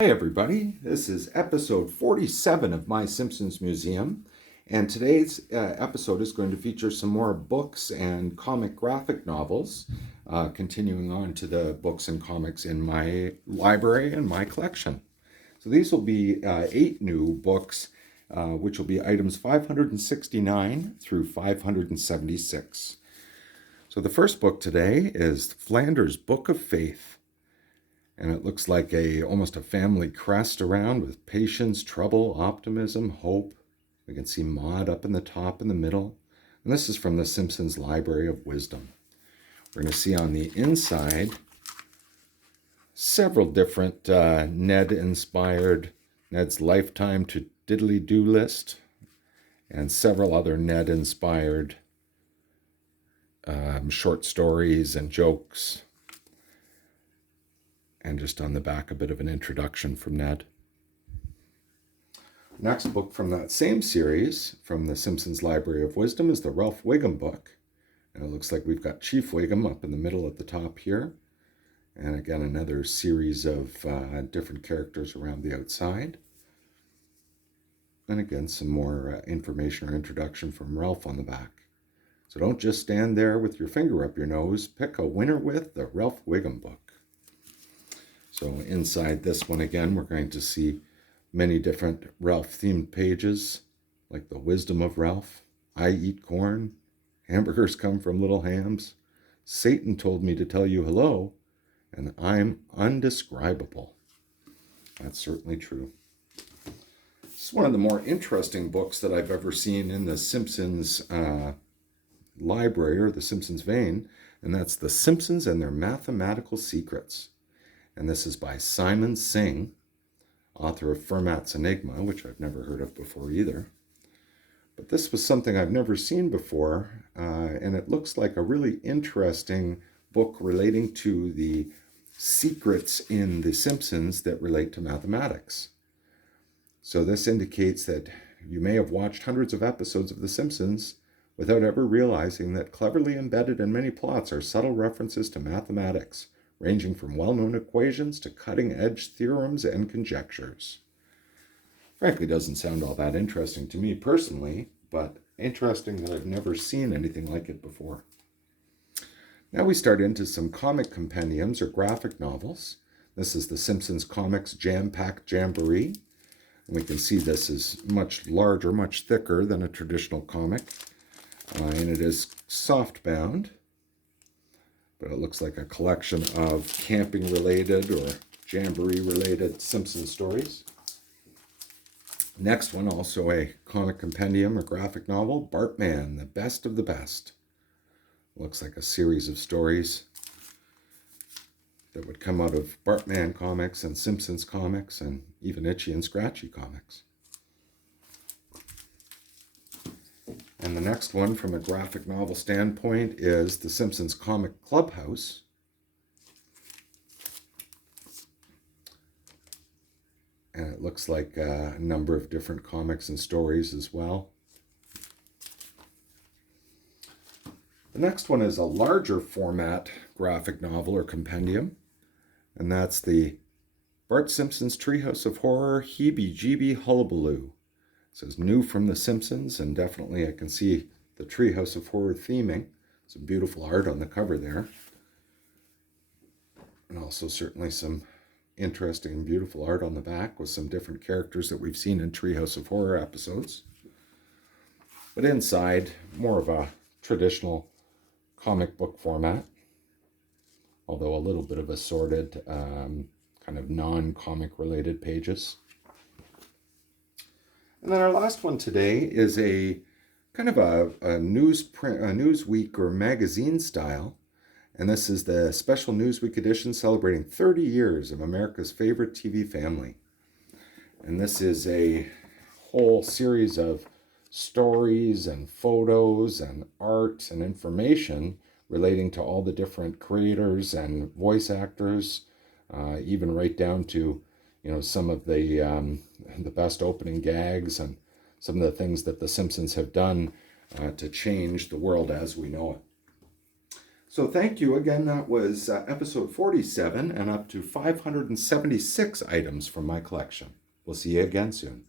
Hi everybody, this is episode 47 of My Simpsons Museum, and today's episode is going to feature some more books and comic graphic novels, continuing on to the books and comics in my library and my collection. So these will be 8 new books, which will be items 569 through 576. So the first book today is Flanders' Book of Faith. And it looks like almost a family crest around with patience, trouble, optimism, hope. We can see Maud up in the top in the middle. And this is from the Simpsons Library of Wisdom. We're going to see on the inside several different Ned-inspired Ned's Lifetime to Diddly-Do list and several other Ned-inspired short stories and jokes. And just on the back, a bit of an introduction from Ned. Next book from that same series, from the Simpsons Library of Wisdom, is the Ralph Wiggum book. And it looks like we've got Chief Wiggum up in the middle at the top here. And again, another series of different characters around the outside. And again, some more information or introduction from Ralph on the back. So don't just stand there with your finger up your nose. Pick a winner with the Ralph Wiggum book. So inside this one again, we're going to see many different Ralph-themed pages, like the Wisdom of Ralph, I Eat Corn, Hamburgers Come from Little Hams, Satan Told Me to Tell You Hello, and I'm Undescribable. That's certainly true. This is one of the more interesting books that I've ever seen in the Simpsons library, or the Simpsons vein, and that's The Simpsons and Their Mathematical Secrets. And this is by Simon Singh, author of Fermat's Enigma, which I've never heard of before either. But this was something I've never seen before, and it looks like a really interesting book relating to the secrets in The Simpsons that relate to mathematics. So this indicates that you may have watched hundreds of episodes of The Simpsons without ever realizing that cleverly embedded in many plots are subtle references to mathematics, ranging from well-known equations to cutting-edge theorems and conjectures. Frankly, doesn't sound all that interesting to me personally, but interesting that I've never seen anything like it before. Now we start into some comic compendiums or graphic novels. This is the Simpsons Comics Jam-Packed Jamboree. And we can see this is much larger, much thicker than a traditional comic. And it is soft-bound. But it looks like a collection of camping-related or jamboree-related Simpsons stories. Next one, also a comic compendium or graphic novel, Bartman, the Best of the Best. Looks like a series of stories that would come out of Bartman comics and Simpsons comics and even Itchy and Scratchy comics. And the next one from a graphic novel standpoint is The Simpsons Comic Clubhouse. And it looks like a number of different comics and stories as well. The next one is a larger format graphic novel or compendium. And that's the Bart Simpson's Treehouse of Horror Heebie-Jeebie Hullabaloo. It says new from The Simpsons, and definitely I can see the Treehouse of Horror theming. Some beautiful art on the cover there. And also certainly some interesting and beautiful art on the back with some different characters that we've seen in Treehouse of Horror episodes. But inside, more of a traditional comic book format, although a little bit of assorted kind of non-comic related pages. And then our last one today is a kind of a Newsweek or magazine style. And this is the special Newsweek edition celebrating 30 years of America's favorite TV family. And this is a whole series of stories and photos and art and information relating to all the different creators and voice actors, even right down to some of the best opening gags and some of the things that the Simpsons have done to change the world as we know it. So thank you again. That was episode 47 and up to 576 items from my collection. We'll see you again soon.